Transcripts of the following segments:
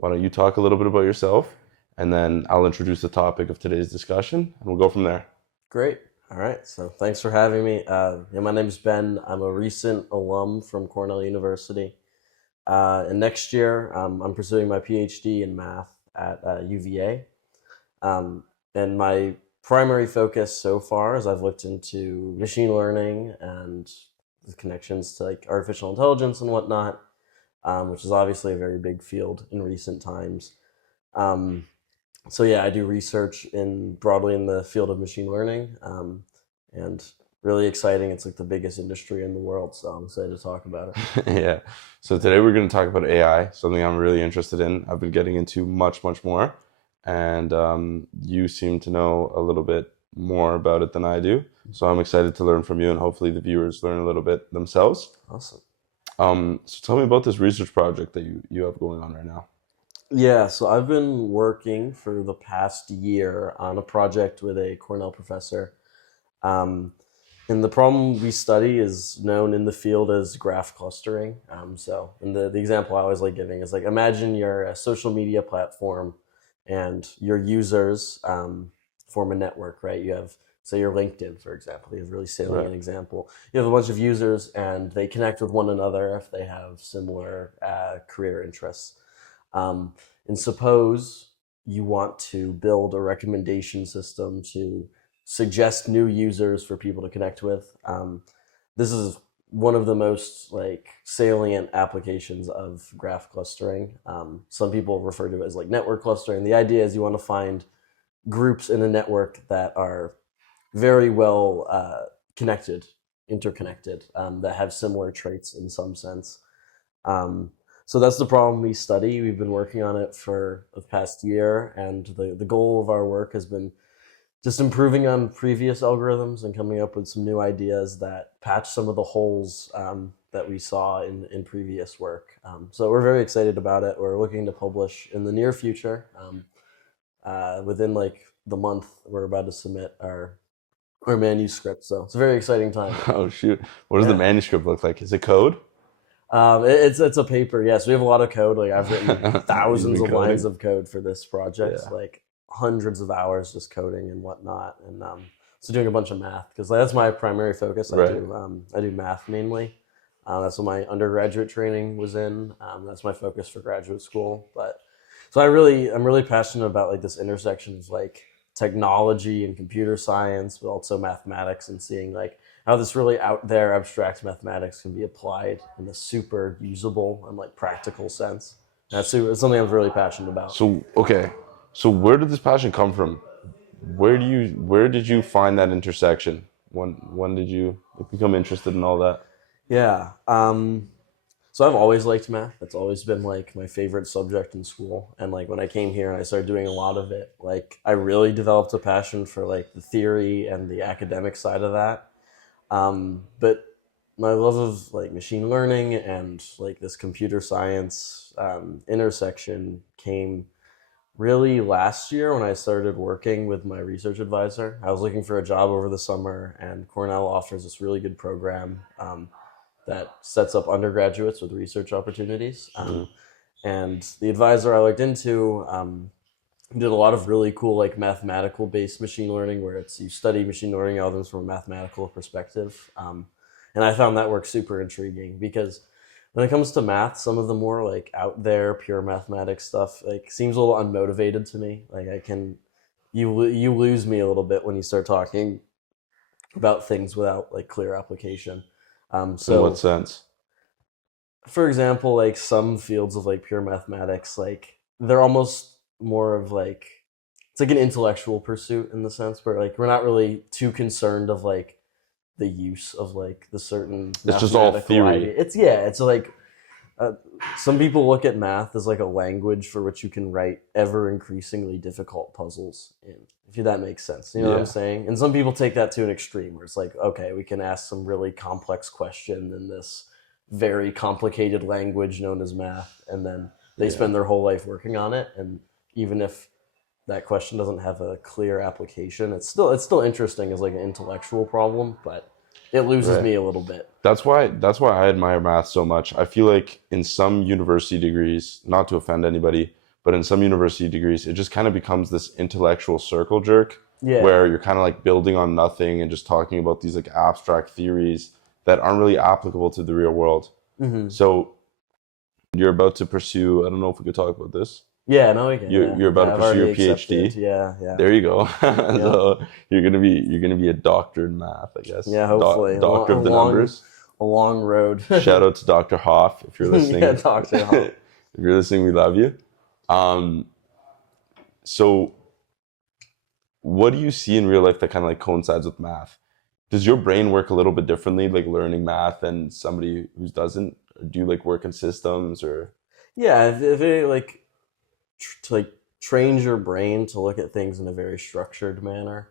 why don't you talk a little bit about yourself, and then I'll introduce the topic of today's discussion, and we'll go from there. Great. All right. So thanks for having me. My name's Ben. I'm a recent alum from Cornell University. And next year, I'm pursuing my PhD in math at UVA. And my primary focus so far is I've looked into machine learning and the connections to like artificial intelligence and whatnot, which is obviously a very big field in recent times. Um, so yeah, I do research in broadly in the field of machine learning, and really exciting. It's like the biggest industry in the world, so I'm excited to talk about it. Yeah. So today we're going to talk about AI, something I'm really interested in. I've been getting into much, much more, and you seem to know a little bit more about it than I do. So I'm excited to learn from you, and hopefully the viewers learn a little bit themselves. Awesome. So tell me about this research project that you have going on right now. Yeah, so I've been working for the past year on a project with a Cornell professor. Um, and the problem we study is known in the field as graph clustering. And the example I always like giving is like imagine you're a social media platform and your users form a network, right? You have, say, your LinkedIn, for example. You have a really Right. salient example. You have a bunch of users and they connect with one another if they have similar career interests. Um, and suppose you want to build a recommendation system to suggest new users for people to connect with. This is one of the most like salient applications of graph clustering. Some people refer to it as like network clustering. The idea is you want to find groups in a network that are very well connected, interconnected, that have similar traits in some sense. Um, so that's the problem we study. We've been working on it for the past year, and the goal of our work has been just improving on previous algorithms and coming up with some new ideas that patch some of the holes that we saw in previous work. So we're very excited about it. We're looking to publish in the near future. Within like the month, we're about to submit our manuscript. So it's a very exciting time. Oh shoot. What does the Yeah. manuscript look like? Is it code? It's a paper. Yes, we have a lot of code. Like I've written You've thousands been of lines coding? of code for this project, Yeah. like hundreds of hours just coding and whatnot, and so doing a bunch of math because that's my primary focus. Right. I do math mainly. That's what my undergraduate training was in. That's my focus for graduate school. But so I'm really passionate about like this intersection of like technology and computer science, but also mathematics, and seeing like how this really out there abstract mathematics can be applied in a super usable and like practical sense. It's something I'm really passionate about. So okay. So where did this passion come from? Where did you find that intersection? When did you become interested in all that? Yeah. So I've always liked math. It's always been like my favorite subject in school. And like when I came here and I started doing a lot of it, like I really developed a passion for like the theory and the academic side of that. But my love of like machine learning and like this computer science intersection came really last year when I started working with my research advisor. I was looking for a job over the summer, and Cornell offers this really good program that sets up undergraduates with research opportunities. Mm. And the advisor I looked into did a lot of really cool like mathematical based machine learning where it's you study machine learning algorithms from a mathematical perspective. And I found that work super intriguing because when it comes to math, some of the more like out there pure mathematics stuff like seems a little unmotivated to me. Like I can you lose me a little bit when you start talking about things without like clear application. In what So sense? for example, like some fields of like pure mathematics, like they're almost more of like it's like an intellectual pursuit in the sense where like we're not really too concerned of like the use of like the certain It's just all mathematical theory. idea. It's yeah, it's like uh, some people look at math as like a language for which you can write ever increasingly difficult puzzles in. If that makes sense, you know what I'm Yeah. saying? And some people take that to an extreme where it's like, okay, we can ask some really complex question in this very complicated language known as math, and then they Yeah. spend their whole life working on it. And even if that question doesn't have a clear application, it's still interesting as like an intellectual problem, but it loses Right. me a little bit. That's why I admire math so much. I feel like in some university degrees, not to offend anybody, But in some university degrees, it just kind of becomes this intellectual circle jerk Yeah. where you're kind of like building on nothing and just talking about these like abstract theories that aren't really applicable to the real world. Mm-hmm. So you're about to pursue, I don't know if we could talk about this. Yeah, no, we can. You're about to I've pursue already your accepted. PhD. Yeah, yeah. There you go. Yeah. So you're gonna be a doctor in math, I guess. Yeah, hopefully. Doctor of the numbers. A long road. Shout out to Dr. Hoff if you're listening. Yeah, Dr. Hoff. If you're listening, we love you. So what do you see in real life that kind of like coincides with math? Does your brain work a little bit differently, like learning math than somebody who doesn't? Or do you like work in systems or? Yeah, if it like to like trains your brain to look at things in a very structured manner.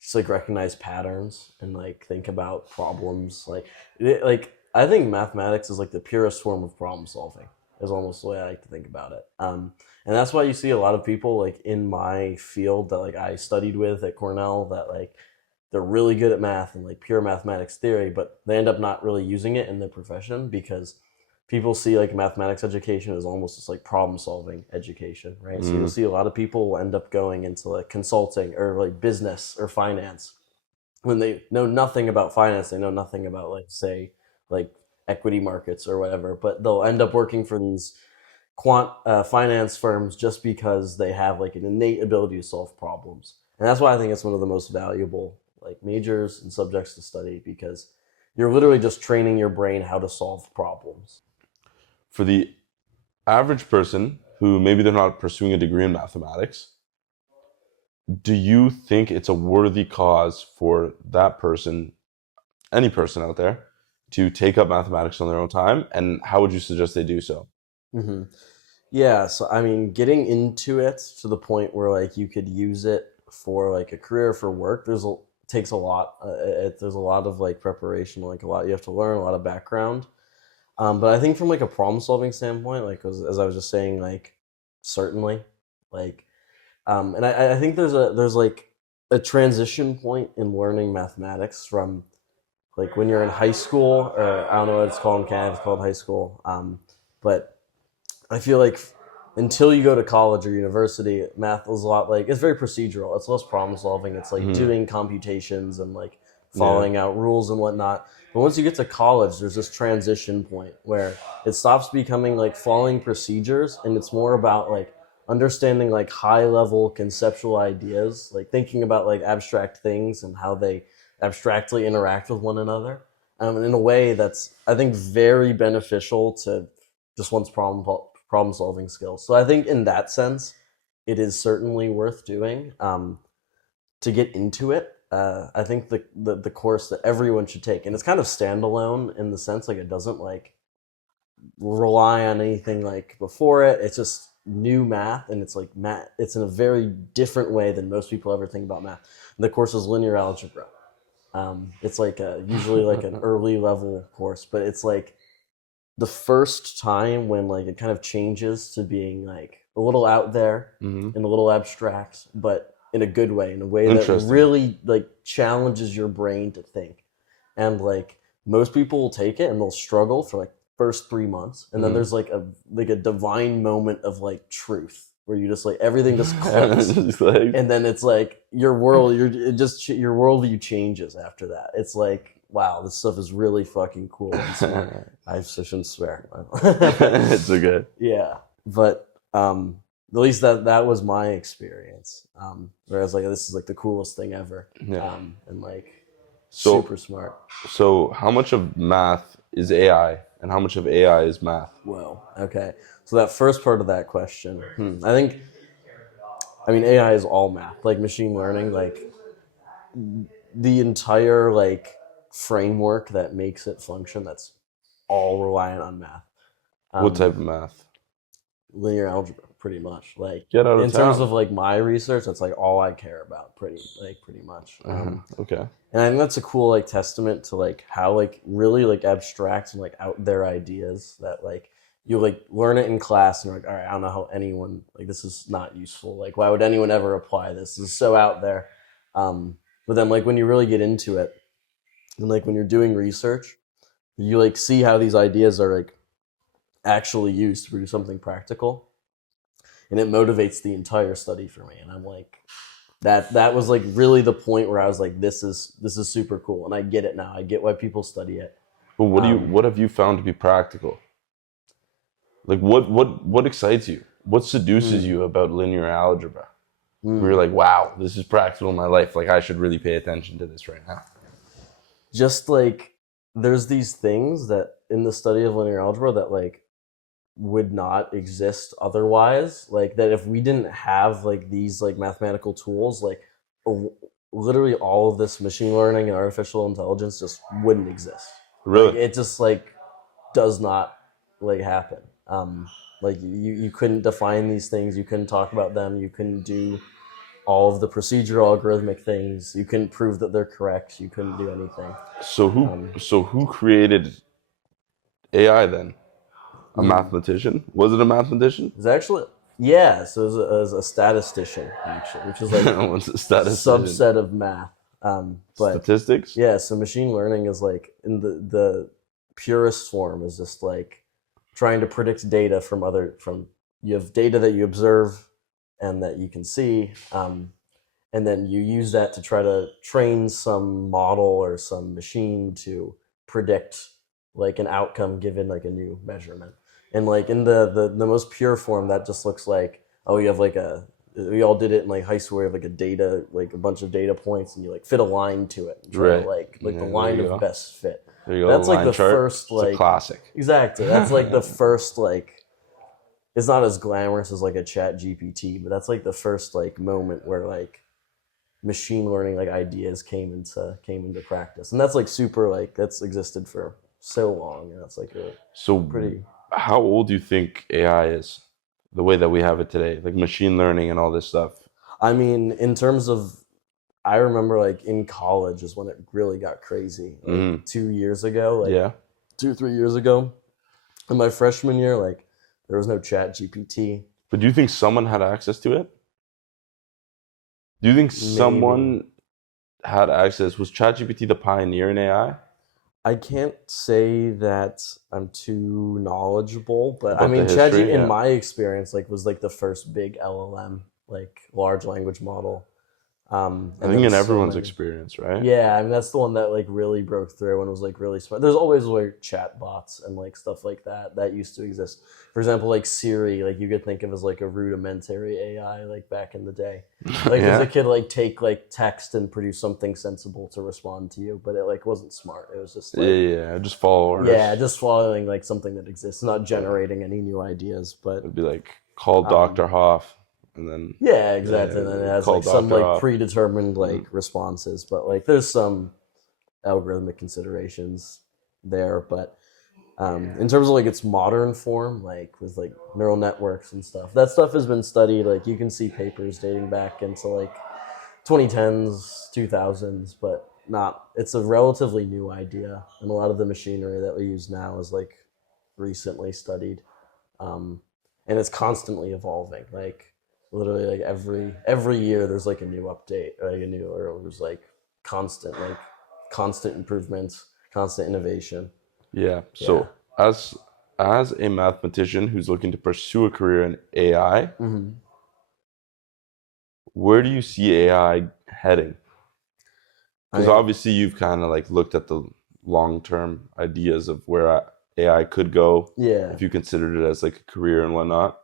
Just like recognize patterns and like think about problems. Like I think mathematics is like the purest form of problem solving. Is almost the way I like to think about it. And that's why you see a lot of people like in my field that like I studied with at Cornell that like they're really good at math and like pure mathematics theory, but they end up not really using it in their profession because people see like mathematics education as almost just like problem solving education, right? So you'll see a lot of people will end up going into like consulting or like business or finance when they know nothing about finance. They know nothing about like say like equity markets or whatever, but they'll end up working for these quant finance firms just because they have like an innate ability to solve problems. And that's why I think it's one of the most valuable like majors and subjects to study, because you're literally just training your brain how to solve problems. For the average person who maybe they're not pursuing a degree in mathematics, do you think it's a worthy cause for that person, any person out there, to take up mathematics on their own time? And how would you suggest they do so? Mm-hmm. Yeah, so I mean, getting into it to the point where like you could use it for like a career for work, takes a lot. There's a lot of like preparation, like a lot you have to learn, a lot of background. But I think from like a problem solving standpoint, like as I was just saying, like certainly, like, and I think there's like a transition point in learning mathematics from like when you're in high school, or I don't know what it's called in Canada, it's called high school. But I feel like until you go to college or university, math is a lot like it's very procedural. It's less problem solving. It's like doing computations and like following out rules and whatnot. But once you get to college, there's this transition point where it stops becoming like following procedures and it's more about like understanding like high level conceptual ideas, like thinking about like abstract things and how they abstractly interact with one another. And in a way that's, I think, very beneficial to just one's problem solving skills. So I think in that sense, it is certainly worth doing. To get into it, I think the course that everyone should take, and it's kind of standalone in the sense like it doesn't like rely on anything like before it. It's just new math, and it's like math. It's in a very different way than most people ever think about math. And the course is linear algebra. It's like usually like an early level course, but it's like the first time when like it kind of changes to being like a little out there and a little abstract, but in a good way, in a way that really like challenges your brain to think. And like most people will take it and they'll struggle for like first 3 months, and then there's like a divine moment of like truth where you just like everything just clicks, and then it's like your worldview changes after that. It's like, wow, this stuff is really fucking cool. I shouldn't swear. It's okay. Yeah, but at least that was my experience. Whereas like this is like the coolest thing ever. Yeah. And like super smart. So how much of math is AI, and how much of AI is math? Whoa. Okay. So that first part of that question, I mean, AI is all math, like machine learning, like the entire like framework that makes it function. That's all reliant on math. What type of math? Linear algebra, pretty much. Like Get out of in town. terms of like my research, that's like all I care about, pretty much. Okay. And I think that's a cool like testament to like how like really like abstract and like out there ideas that like you like learn it in class and you're like, all right, I don't know how anyone like this is not useful. Like why would anyone ever apply this? This is so out there. But then like when you really get into it and like when you're doing research, you like see how these ideas are like actually use to produce something practical, and it motivates the entire study for me. And I'm like, that was like really the point where I was like, this is super cool, and I get it now. I get why people study it. But what have you found to be practical? Like what excites you? What seduces you about linear algebra? Where you're like, wow, this is practical in my life. Like I should really pay attention to this right now. Just like there's these things that in the study of linear algebra that like would not exist otherwise. Like that if we didn't have like these like mathematical tools, like literally all of this machine learning and artificial intelligence just wouldn't exist. Really? Like, it just like does not like happen. Like you couldn't define these things, you couldn't talk about them, you couldn't do all of the procedural algorithmic things, you couldn't prove that they're correct, you couldn't do anything. So who created AI then? A mathematician? Was it a mathematician? It's actually, yeah, so it was a statistician, actually, which is like What's a a statistician? subset of math. But Statistics? yeah, so machine learning is like in the purest form is just like trying to predict data from you have data that you observe and that you can see, and then you use that to try to train some model or some machine to predict like an outcome given like a new measurement. And like in the most pure form, that just looks like, oh, you have like we all did it in like high school. You have like a data, like a bunch of data points, and you like fit a line to it, and try to, like Yeah, the line there you of go. best fit. There you go. That's like line the chart. first It's a like classic. exactly. That's like the first like it's not as glamorous as like a chat GPT, but that's like the first like moment where like machine learning like ideas came into practice. And that's like super like that's existed for so long, and that's like a So pretty how old do you think AI is? The way that we have it today, like machine learning and all this stuff. I mean, in terms of I remember like in college is when it really got crazy. Like 2 years ago, like Yeah. 2 3 years ago. In my freshman year, like there was no chat GPT. But do you think someone had access to it? Do you think Maybe. someone had access? Was ChatGPT the pioneer in AI? I can't say that I'm too knowledgeable, but I About the mean, history, ChatGPT in yeah. my experience like was like the first big LLM, like large language model. I And think then in so everyone's many. experience, right? Yeah, I mean that's the one that like really broke through and was like really smart. There's always like chat bots and like stuff like that used to exist. For example, like Siri, like you could think of as like a rudimentary AI like back in the day. Like because Yeah. it could like take like text and produce something sensible to respond to you, but it like wasn't smart. It was just Yeah, like yeah. Just follow orders. yeah, just following like something that exists, not generating any new ideas. But It'd be like call Dr. Hoff, and then yeah, exactly. And then it has call like some Dr. like Hoff. predetermined like responses, but like there's some algorithmic considerations there. But in terms of like its modern form, like with like neural networks and stuff, that stuff has been studied. Like you can see papers dating back into like 2010s, 2000s, but not. It's a relatively new idea, and a lot of the machinery that we use now is like recently studied, and it's constantly evolving. Like literally, like every year, there's like a new update, or like a new, or there's like constant improvements, constant innovation. Yeah. Yeah. So as a mathematician who's looking to pursue a career in AI, where do you see AI heading? Because I obviously you've kind of like looked at the long-term ideas of where AI could go yeah. if you considered it as like a career and whatnot.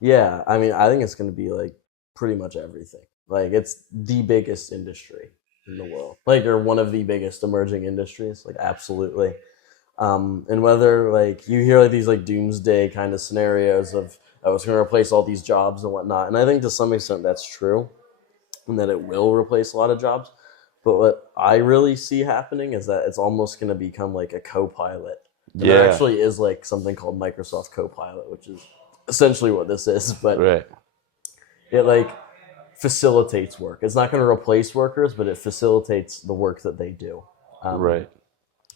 Yeah, I mean, I think it's going to be like pretty much everything. Like, it's the biggest industry in the world, like, or one of the biggest emerging industries. Like, absolutely. And whether like you hear like these like doomsday kind of scenarios of oh, it's going to replace all these jobs and whatnot, and I think to some extent that's true, and that it will replace a lot of jobs. But what I really see happening is that it's almost going to become like a co-pilot. And there Yeah. actually is like something called Microsoft Copilot, which is essentially what this is, but Right. it like facilitates work. It's not going to replace workers, but it facilitates the work that they do. Right.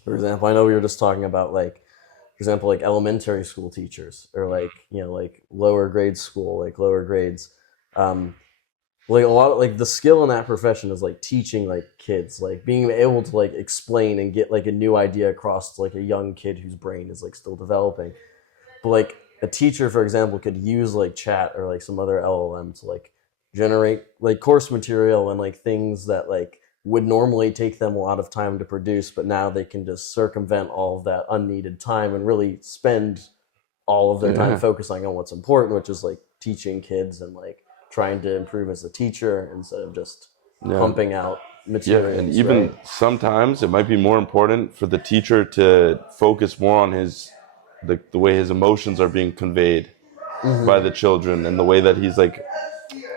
For example, I know we were just talking about like, for example, like elementary school teachers or like like lower grade school, like lower grades. like a lot of like the skill in that profession is like teaching like kids, like being able to like explain and get like a new idea across to like a young kid whose brain is like still developing. But like a teacher, for example, could use like chat or like some other LLM to like generate like course material and like things that like would normally take them a lot of time to produce, but now they can just circumvent all of that unneeded time and really spend all of their time Yeah, focusing on what's important, which is like teaching kids and like trying to improve as a teacher instead of just yeah. pumping out Yeah, and materials, right? even sometimes it might be more important for the teacher to focus more on the way his emotions are being conveyed by Mm-hmm. the children and the way that he's like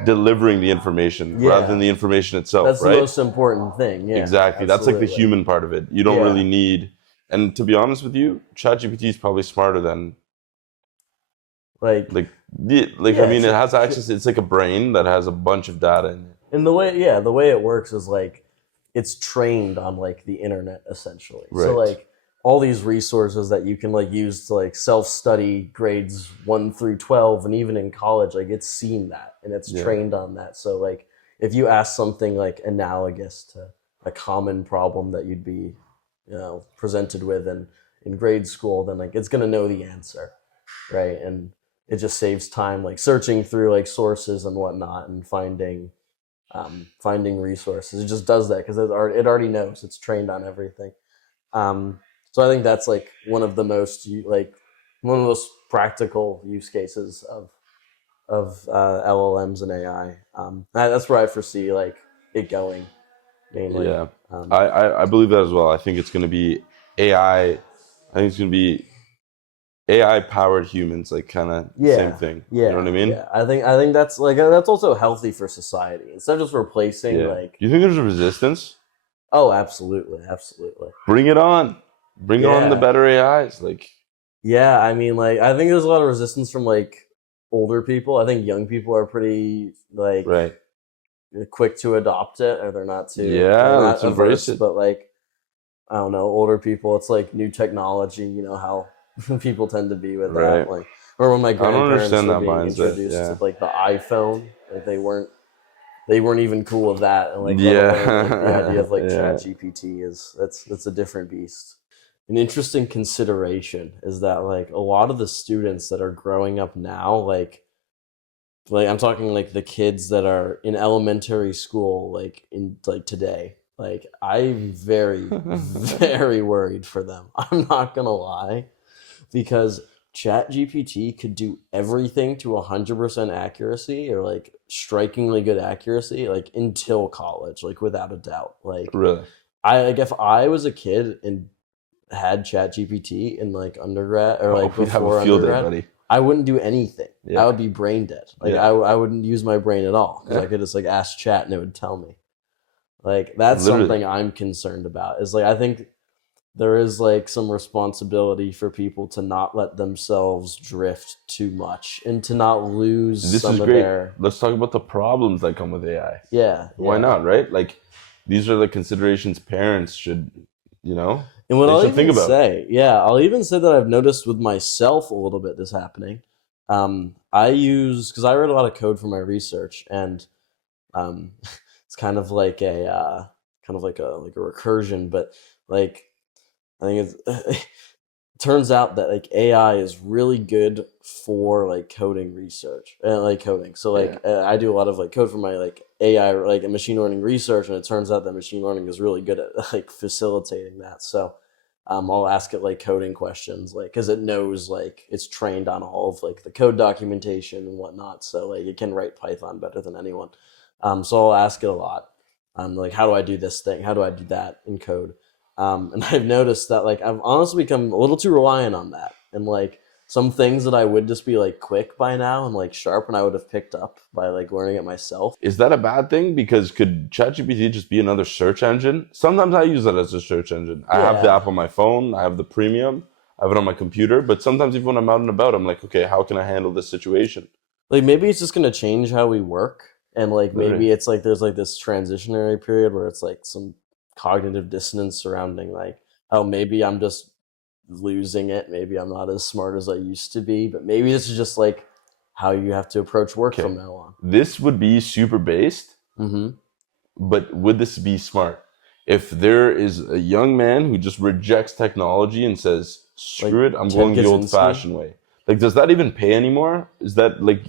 delivering the information rather than Yeah, the information itself, that's the right? most important thing. Yeah, Exactly. That's like the absolutely. human part of it. You don't really Yeah, need, and to be honest with you, ChatGPT is probably smarter than like like I yeah, mean, it has access. It's like a brain that has a bunch of data in it. and the way it works is like it's trained on like the internet essentially. So Right. like all these resources that you can like use to like self-study grades 1 through 12 and even in college, like it's seen that and it's Yeah. trained on that. So like if you ask something like analogous to a common problem that you'd be, presented with in grade school, then like it's going to know the answer, right? And it just saves time like searching through like sources and whatnot and finding resources. It just does that because it already knows. It's trained on everything. So I think that's like one of the most practical use cases of LLMs and AI. That's where I foresee like it going mainly. Yeah. Um, I believe that as well. I think it's going to be AI. I think it's going to be AI powered humans, like kind of same yeah, thing. You know what yeah, I mean? yeah. I think that's also healthy for society instead of just replacing Yeah. like. Do you think there's a resistance? Oh, absolutely, absolutely. Bring it on. Bring on the Yeah, better AIs. Like, yeah. I mean, like, I think there's a lot of resistance from like older people. I think young people are pretty like right. quick to adopt it, or they're Yeah, not let's embrace averse. it. But like, I don't know, older people, it's like new technology. You know how people tend to be with that. Right. Like, or when my I don't grandparents understand were that being mindset. introduced to Yeah. like the iPhone, like they weren't even cool with that, and like let alone like the idea of Yeah. like Chat Yeah. GPT is that's a different beast. An interesting consideration is that like a lot of the students that are growing up now, like I'm talking like the kids that are in elementary school, like in like today, like I'm very very worried for them. I'm not gonna lie, because Chat GPT could do everything to 100% accuracy or like strikingly good accuracy, like until college, like without a doubt. Like Really. I like if I was a kid and had Chat GPT in like undergrad or Oh, like we'd have a before field day, undergrad, buddy. I wouldn't do anything. I Yeah. would be brain dead. Like Yeah. I wouldn't use my brain at all because Yeah. I could just like ask Chat and it would tell me. Like that's Literally. something I'm concerned about. Is like I think there is like some responsibility for people to not let themselves drift too much and to not lose This is some of great. their Let's talk about the problems that come with AI. yeah, Why yeah. not, right? Like, these are the considerations parents should, you know, And what they I'll should think even about. say, yeah, I'll even say that I've noticed with myself a little bit this happening. I use because I wrote a lot of code for my research, and um, it's kind of like a recursion, but like I think it's turns out that like AI is really good for like coding research and like coding. So Yeah. like I do a lot of like code for my like AI like machine learning research, and it turns out that machine learning is really good at like facilitating that. So I'll ask it like coding questions, like because it knows like it's trained on all of like the code documentation and whatnot. So like it can write Python better than anyone. So I'll ask it a lot. Like how do I do this thing? How do I do that in code? And I've noticed that like I've honestly become a little too reliant on that, and like some things that I would just be like quick by now and like sharp, and I would have picked up by like learning it myself. Is that a bad thing? Because could ChatGPT just be another search engine? Sometimes I use it as a search engine. I have the Yeah, app on my phone, I have the premium, I have it on my computer, but sometimes even when I'm out and about, I'm like, okay, how can I handle this situation? like maybe it's just gonna change how we work, and like Literally. maybe it's like there's like this transitionary period where it's like some cognitive dissonance surrounding like oh maybe I'm just losing it, maybe I'm not as smart as I used to be, but maybe this is just like how you have to approach work Okay. from now on. This would be super based, but would this be smart? If there is a young man who just rejects technology and says, screw Like it, I'm Ted going the old Kaczynski. fashioned way. Like, does that even pay anymore? Is that like,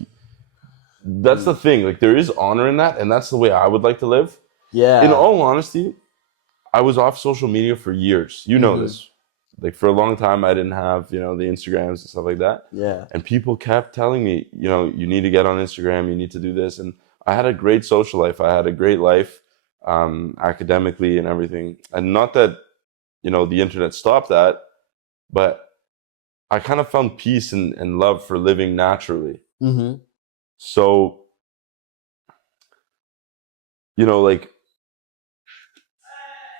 that's the thing. Like, there is honor in that, and that's the way I would like to live. Yeah. In all honesty, I was off social media for years. You know this. Like, for a long time, I didn't have, the Instagrams and stuff like that. Yeah. And people kept telling me, you need to get on Instagram, you need to do this. And I had a great social life. I had a great life, academically and everything. And not that, the internet stopped that, but I kind of found peace and love for living naturally. So, like,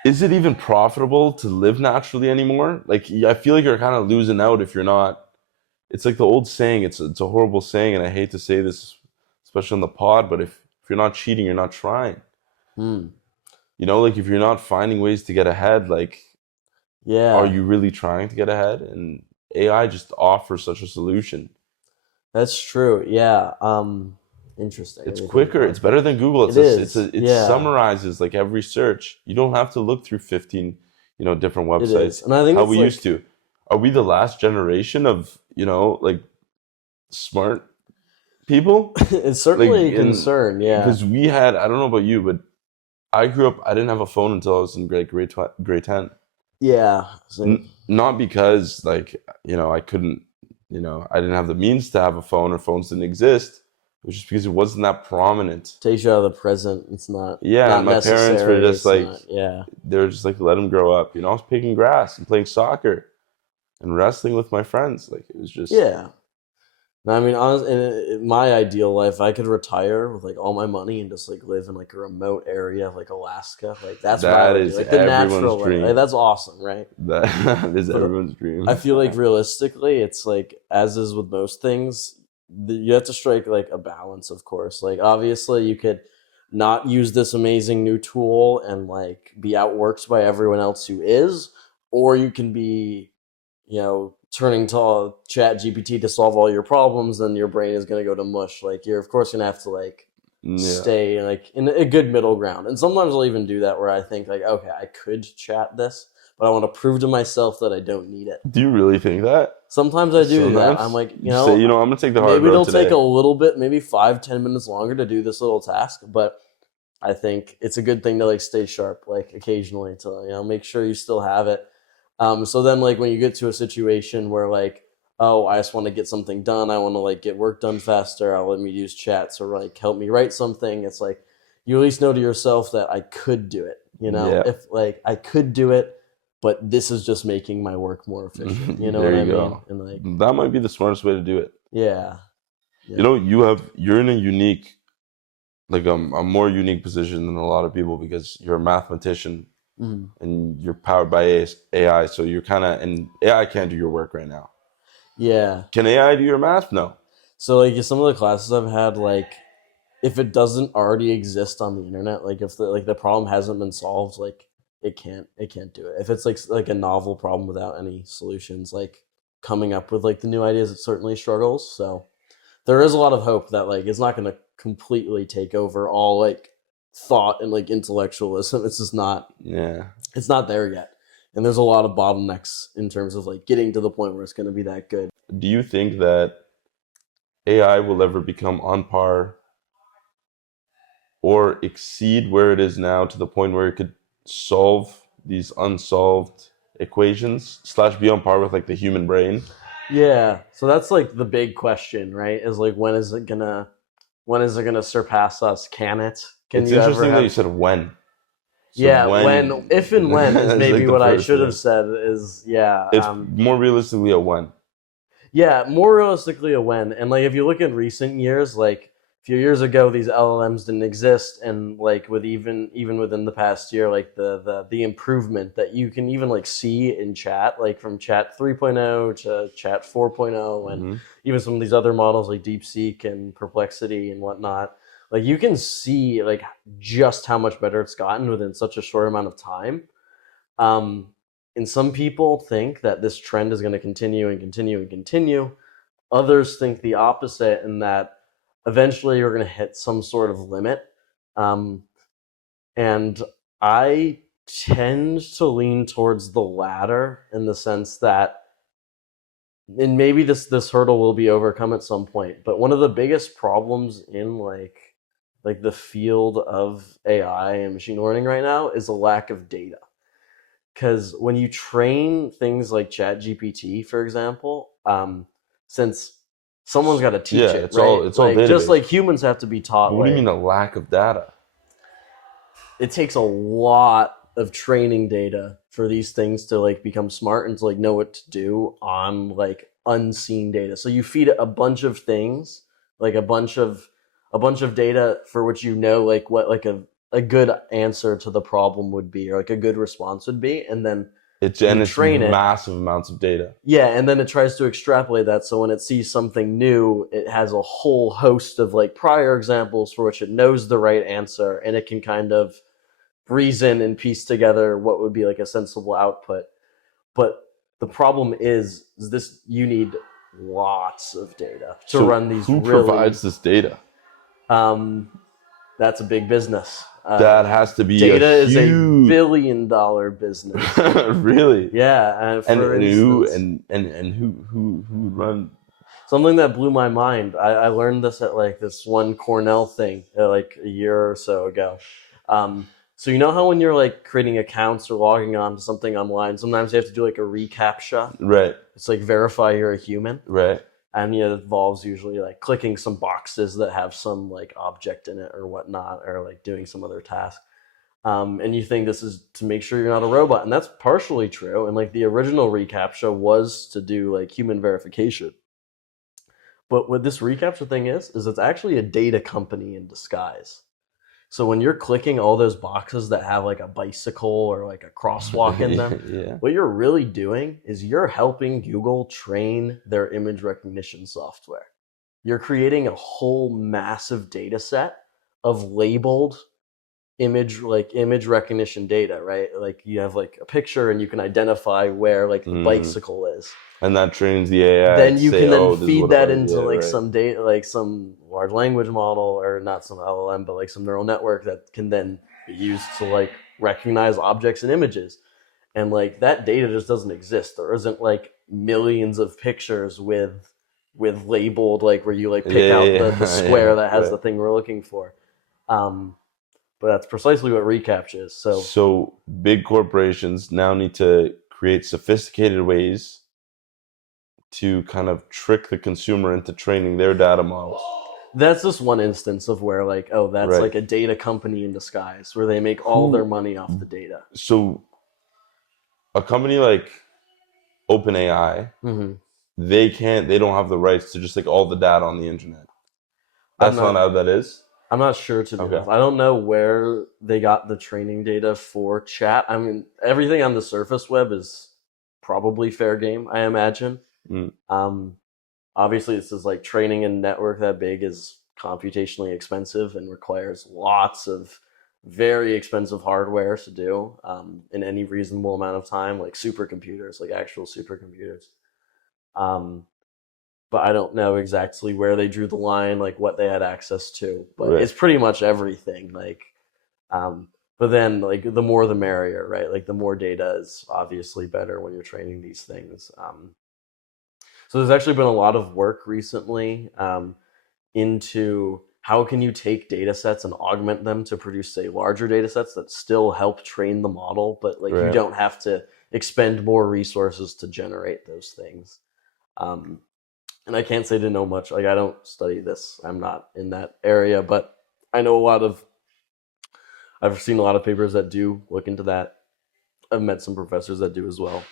is it even profitable to live naturally anymore? Like, I feel like you're kind of losing out if you're not. It's like the old saying, it's a horrible saying, and I hate to say this, especially on the pod, but if you're not cheating, you're not trying. Like, if you're not finding ways to get ahead, like, are you really trying to get ahead? And AI just offers such a solution. That's true. Yeah. Interesting. It's quicker. It's better than Google. It summarizes like every search. You don't have to look through 15, different websites. It is. And I think how we used to. Are we the last generation of, like, smart people? It's certainly a concern, yeah. Because we had, I don't know about you, but I grew up, I didn't have a phone until I was in grade 10. Yeah. Not because, like, I couldn't, I didn't have the means to have a phone, or phones didn't exist. It was just because it wasn't that prominent. Takes you out of the present. It's not. Yeah, not and my parents were just like, yeah. They were just like, let him grow up. I was picking grass and playing soccer and wrestling with my friends. Like, it was just. Yeah. No, I mean, honestly, in my ideal life, I could retire with like all my money and just like live in like a remote area of like Alaska. Like that's what I would do. Like the natural dream. Like, that's awesome, right? That is everyone's dream. I feel like realistically, it's like, as is with most things, you have to strike like a balance, of course. Like, obviously you could not use this amazing new tool and like be outworked by everyone else who is, or you can be, turning to Chat GPT to solve all your problems, then your brain is going to go to mush. Like, you're of course going to have to like stay like in a good middle ground. And sometimes I'll even do that where I think like, okay, I could chat this, but I want to prove to myself that I don't need it. Do you really think that? Sometimes I do that. I'm like, say, I'm going to take the hard road maybe it'll today. take a little bit, maybe 5-10 minutes longer to do this little task, but I think it's a good thing to like stay sharp, like occasionally to, make sure you still have it. So then like when you get to a situation where like, oh, I just want to get something done, I want to like get work done faster, I'll let me use chats or like help me write something. It's like, you at least know to yourself that I could do it, if like I could do it, but this is just making my work more efficient. You know what I mean? And like, that might be the smartest way to do it. Yeah. You're in a unique, like a more unique position than a lot of people because you're a mathematician. And you're powered by AI, so you're kind of, and AI can't do your work right now. Yeah. Can AI do your math? No. So like some of the classes I've had, like if it doesn't already exist on the internet, like if the problem hasn't been solved, like it can't do it. If it's like a novel problem without any solutions, like coming up with like the new ideas, it certainly struggles. So there is a lot of hope that like it's not going to completely take over all like thought and like intellectualism. It's just not. Yeah. It's not there yet, and there's a lot of bottlenecks in terms of like getting to the point where it's going to be that good. Do you think that AI will ever become on par or exceed where it is now to the point where it could solve these unsolved equations / be on par with like the human brain? Yeah. So that's like the big question, right? Is like, when is it gonna surpass us? Can it? It's interesting that you said when. So when, if and when is maybe like what I should have said is, It's more realistically a when. Yeah, more realistically a when. And like if you look at recent years, like a few years ago, these LLMs didn't exist, and like with even within the past year, like the improvement that you can even like see in chat, like from chat 3.0 to chat 4.0, and even some of these other models like DeepSeek and Perplexity and whatnot. Like you can see like just how much better it's gotten within such a short amount of time. And some people think that this trend is going to continue and continue and continue. Others think the opposite, in that eventually you're going to hit some sort of limit. Um, and I tend to lean towards the latter, in the sense that, and maybe this hurdle will be overcome at some point, but one of the biggest problems in like the field of AI and machine learning right now is a lack of data. Because when you train things like ChatGPT, for example, since someone's got to teach Yeah, it, it's all right? it's all Like, just database. like humans have to be But taught, what do you mean like, a lack of data? it takes a lot of training data for these things to like become smart and to like know what to do on like unseen data. So you feed it a bunch of things, like a bunch of data for which you know like what like a good answer to the problem would be, or like a good response would be, and then you It's train it. massive amounts of data. Yeah, and then it tries to extrapolate that, so when it sees something new, it has a whole host of like prior examples for which it knows the right answer, and it can kind of reason and piece together what would be like a sensible output. But the problem is this: you need lots of data to So run these who really. provides this data? Um, that's a big business. That has to be a Data is a huge, billion-dollar business. really. Yeah, And for who instance, and who would run? something that blew my mind. I learned this at like this one Cornell thing like a year or so ago. So you know how when you're like creating accounts or logging on to something online, sometimes you have to do like a reCAPTCHA. Right, It's like verify you're a human. right. And it involves usually like clicking some boxes that have some like object in it or whatnot, or like doing some other task. And you think this is to make sure you're not a robot, and that's partially true. And like the original reCAPTCHA was to do like human verification. But what this reCAPTCHA thing is it's actually a data company in disguise. So when you're clicking all those boxes that have like a bicycle or like a crosswalk in them, Yeah. what you're really doing is you're helping Google train their image recognition software. You're creating a whole massive data set of labeled image recognition data, right? Like you have like a picture and you can identify where like the Mm. bicycle is. And that trains the AI to Then you say, can then "Oh, this is feed what it that was." into Yeah, like right. some data, like some large language model, or not some LLM, but like some neural network that can then be used to like recognize objects and images. And like that data just doesn't exist. There isn't like millions of pictures with labeled, like where you like Yeah, pick out yeah, the yeah, square yeah, that has right. the thing we're looking for. Um, but that's precisely what reCAPTCHA is. So So big corporations now need to create sophisticated ways to kind of trick the consumer into training their data models. that's just one instance of where like, oh, that's Right. like a data company in disguise, where they make all their Who? money off the data. So a company like OpenAI, Mm-hmm. they don't have the rights to just like all the data on the internet. I'm That's not not how that is. I'm not sure, to be Okay. honest. I don't know where they got the training data for chat. I mean, everything on the surface web is probably fair game, I imagine. Mm, Um, Obviously, this is like training a network that big is computationally expensive and requires lots of very expensive hardware to do in any reasonable amount of time, like supercomputers, like actual supercomputers. Um, but I don't know exactly where they drew the line, like what they had access to. But right. it's pretty much everything. Um, but then like the more the merrier, right? Like the more data is obviously better when you're training these things. So there's actually been a lot of work recently into how can you take data sets and augment them to produce, say, larger data sets that still help train the model, but like you Right. don't have to expend more resources to generate those things. Um, and I can't say to know much. Like I don't study this. I'm not in that area, but I know a lot of. I've seen a lot of papers that do look into that. I've met some professors that do as well.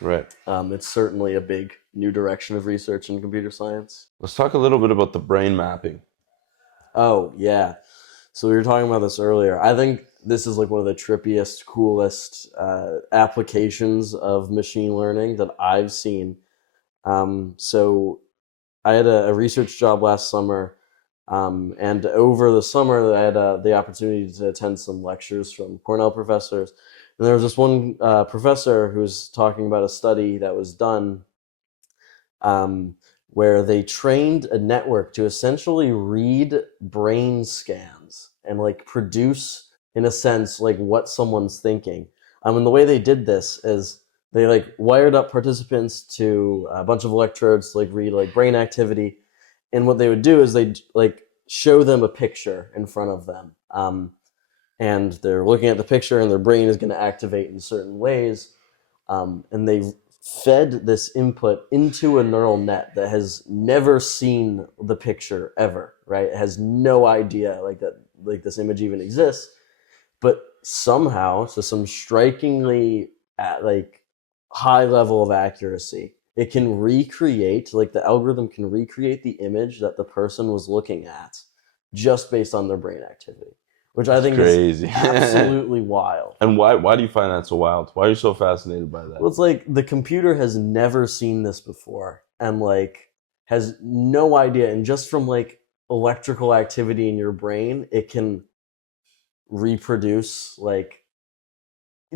Right. It's certainly a big new direction of research in computer science. Let's talk a little bit about the brain mapping. Oh yeah, so we were talking about this earlier. I think this is like one of the trippiest, coolest applications of machine learning that I've seen. So I had a research job last summer, and over the summer I had the opportunity to attend some lectures from Cornell professors. And there was this one professor who was talking about a study that was done, um, where they trained a network to essentially read brain scans and like produce, in a sense, like what someone's thinking. And the way they did this is they like wired up participants to a bunch of electrodes to like read like brain activity, and what they would do is they'd like show them a picture in front of them, and they're looking at the picture and their brain is going to activate in certain ways, and they fed this input into a neural net that has never seen the picture ever, right? It has no idea like that, like this image even exists, but somehow, to some strikingly like high level of accuracy, it can recreate, like the algorithm can recreate the image that the person was looking at just based on their brain activity, which I It's think crazy. is absolutely wild. And why do you find that so wild? Why are you so fascinated by that? Well, it's like the computer has never seen this before and like has no idea. And just from like electrical activity in your brain, it can reproduce like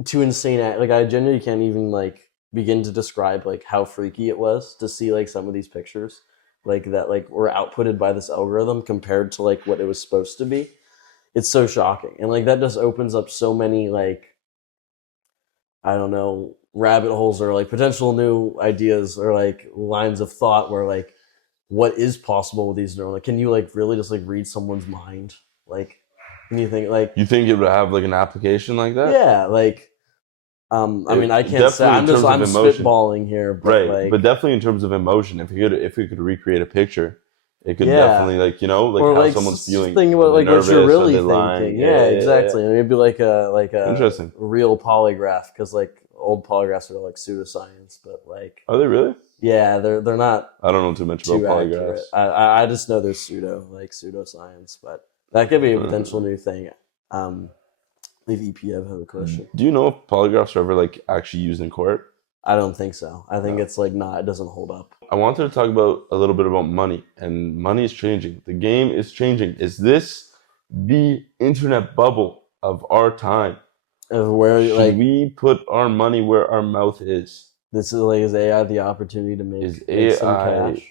to insane. Like I genuinely can't even like begin to describe like how freaky it was to see like some of these pictures like that like were outputted by this algorithm compared to like what it was supposed to be. It's so shocking. And like that just opens up so many like, I don't know, rabbit holes or like potential new ideas or like lines of thought where like what is possible with these neural, like can you like really just like read someone's mind, like can you think like You think it would have like an application like that? yeah, like I mean I can't say, Definitely in terms I'm of emotion. spitballing here, but Right, like but definitely in terms of emotion, if we could recreate a picture, it could yeah, definitely like like or how like someone's feeling. think Are about they like what you're nervous? Are really they lying? thinking. Yeah, Yeah, yeah, yeah, yeah. exactly. Maybe like a Interesting. real polygraph, because like old polygraphs are like pseudoscience, but like Are they really? yeah, they're not I don't know too much about too polygraphs. accurate. I just know there's pseudoscience, but that could be a potential new thing. If EPF have a question. Do you know if polygraphs are ever like actually used in court? I don't think so. I think No. it's like not. It doesn't hold up. I wanted to talk about a little bit about money, and money is changing. The game is changing. Is this the internet bubble of our time? Of where Should like we put our money where our mouth is? this is like is AI the opportunity to Is make some AI? cash?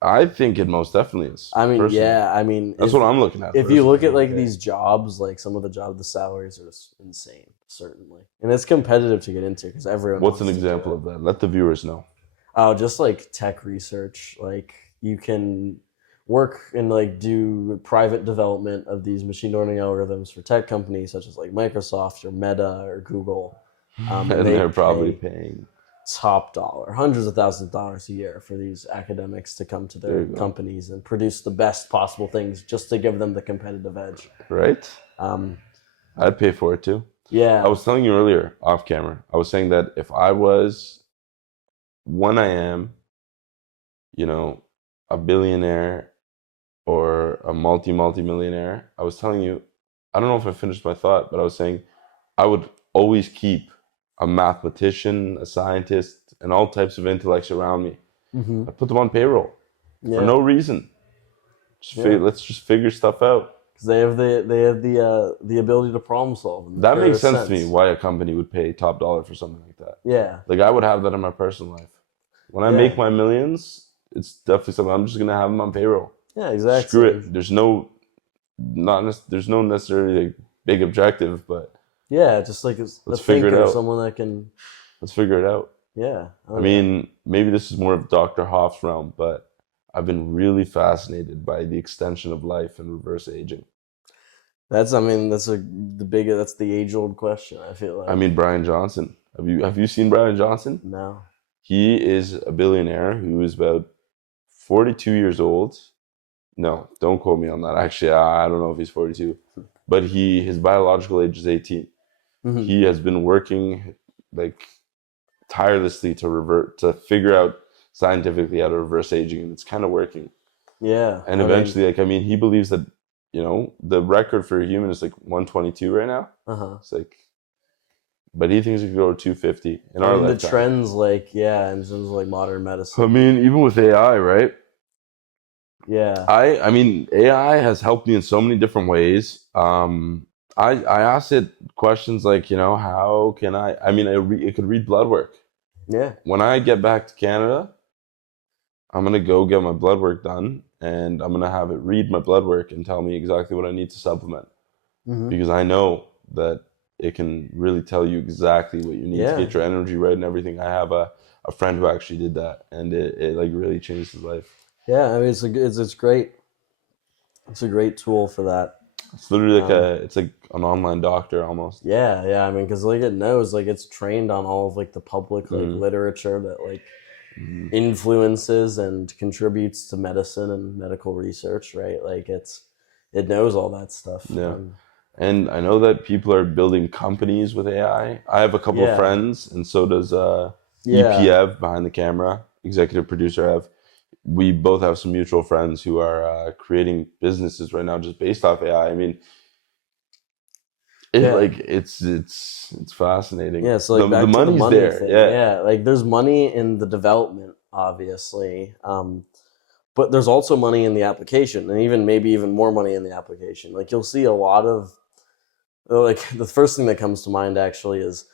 I think it most definitely is. I mean, Personally, yeah. I mean, that's what I'm looking at. if you look at personally. like these jobs, like some of the jobs, the salaries are just insane, certainly, and it's competitive to get into because everyone. What's an wants to do example it. of that? Let the viewers know. Oh, just like tech research. Like you can work and like do private development of these machine learning algorithms for tech companies such as like Microsoft or Meta or Google. And And they they're probably pay paying. top dollar, hundreds of thousands of dollars a year for these academics to come to There their you go. companies and produce the best possible things just to give them the competitive edge. Right? Um, I'd pay for it too. yeah. I was telling you earlier off camera, I was saying that if I was, when I am, a billionaire or a multi-millionaire, I was telling you, I don't know if I finished my thought, but I was saying I would always keep a mathematician, a scientist, and all types of intellects around me. Mm-hmm. I put them on payroll for no reason. Let's just figure stuff out. Because they have the ability to problem solve. That makes sense to me. Why a company would pay top dollar for something like that. Yeah. Like I would have that in my personal life. When I make my millions, it's definitely something I'm just gonna have them on payroll. Yeah, exactly. Screw it. There's no necessarily like big objective, but yeah, just like let's figure it out. Someone that can. Let's figure it out. Yeah. I mean, maybe this is more of Dr. Hoff's realm, but I've been really fascinated by the extension of life and reverse aging. That's the age-old question, I feel like. I mean, Brian Johnson. Have you seen Brian Johnson? No. He is a billionaire who is about 42 years old. No, don't quote me on that. Actually, I don't know if he's 42, but his biological age is 18. Mm-hmm. He has been working like tirelessly to figure out scientifically how to reverse aging, and it's kind of working. Yeah. And eventually, he believes that the record for a human is like 122 right now. It's like, but he thinks it could go to 250 in our lifetime. The trends, in terms of like modern medicine. I mean, even with AI, right? Yeah. I mean, AI has helped me in so many different ways. I asked it questions like, how can it could read blood work. Yeah. When I get back to Canada, I'm gonna go get my blood work done, and I'm gonna have it read my blood work and tell me exactly what I need to supplement, Mm-hmm. because I know that it can really tell you exactly what you need to Yeah. get your energy right and everything. I have a friend who actually did that, and it like really changed his life. Yeah. I mean, it's great. It's a great tool for that. It's literally like Um, it's like an online doctor almost. yeah. Yeah. I mean, because like it knows, like it's trained on all of like the public like Mm-hmm. literature that like Mm-hmm. influences and contributes to medicine and medical research, right? Like it knows all that stuff. Yeah. And I know that people are building companies with AI. I have a couple of Yeah. friends, and so does Yeah. EPF behind the camera, executive producer Ev. We both have some mutual friends who are creating businesses right now just based off AI. I mean, it Yeah. like it's fascinating. Yeah, so The like the back to the money's money there. thing. Yeah. Yeah, like there's money in the development, obviously, but there's also money in the application, and even maybe even more money in the application. Like you'll see a lot of like the first thing that comes to mind actually is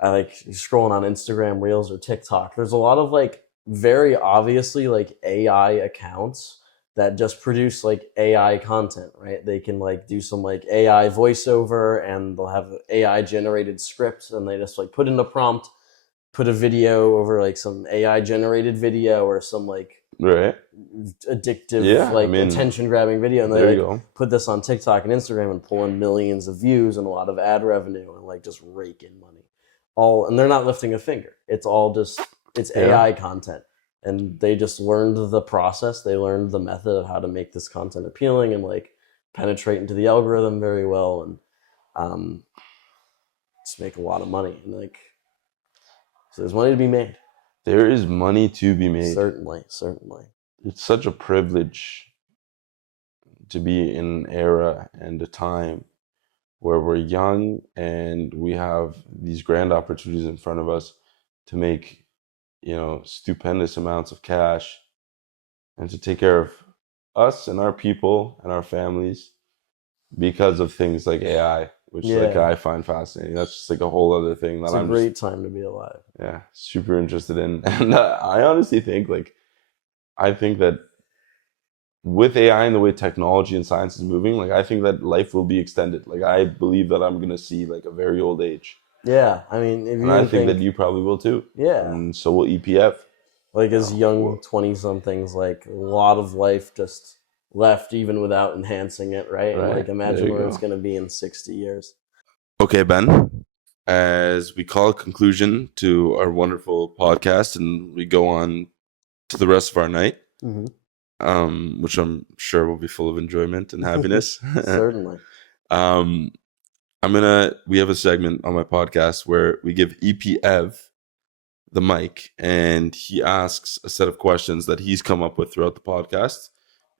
I like scrolling on Instagram Reels or TikTok. There's a lot of like very obviously like AI accounts that just produce like AI content, right? They can like do some like AI voiceover and they'll have AI generated scripts and they just like put in a prompt, put a video over like some AI generated video or some like Right. addictive Yeah. I like mean, attention grabbing video and they there you like go. put this on TikTok and Instagram and pull in millions of views and a lot of ad revenue and like just rake in money. All and they're not lifting a finger. It's all just it's Yeah. AI content. And they just learned the process. They learned the method of how to make this content appealing and like penetrate into the algorithm very well and um, just make a lot of money. And like so there's money to be made. There is money to be made. Certainly, certainly. It's such a privilege to be in an era and a time where we're young and we have these grand opportunities in front of us to make, stupendous amounts of cash and to take care of us and our people and our families because of things like AI, which like Yeah. I find fascinating. That's just like a whole other thing that It's a I'm just great time to be alive. super interested in. And I honestly think I think that with AI and the way technology and science is moving, like I think that life will be extended. Like I believe that I'm gonna see like a very old age, Yeah, I mean, if and you I even think that think, you probably will too, yeah, and so will EPF. like You as know, young 20 somethings, like a lot of life just left even without enhancing it, right? And like right there imagine you where it's go. going to be in 60 years. Okay, Ben. As we call a conclusion to our wonderful podcast, and we go on to the rest of our night, Hmm. which I'm sure will be full of enjoyment and happiness. Certainly. um, we have a segment on my podcast where we give EPF the mic and he asks a set of questions that he's come up with throughout the podcast.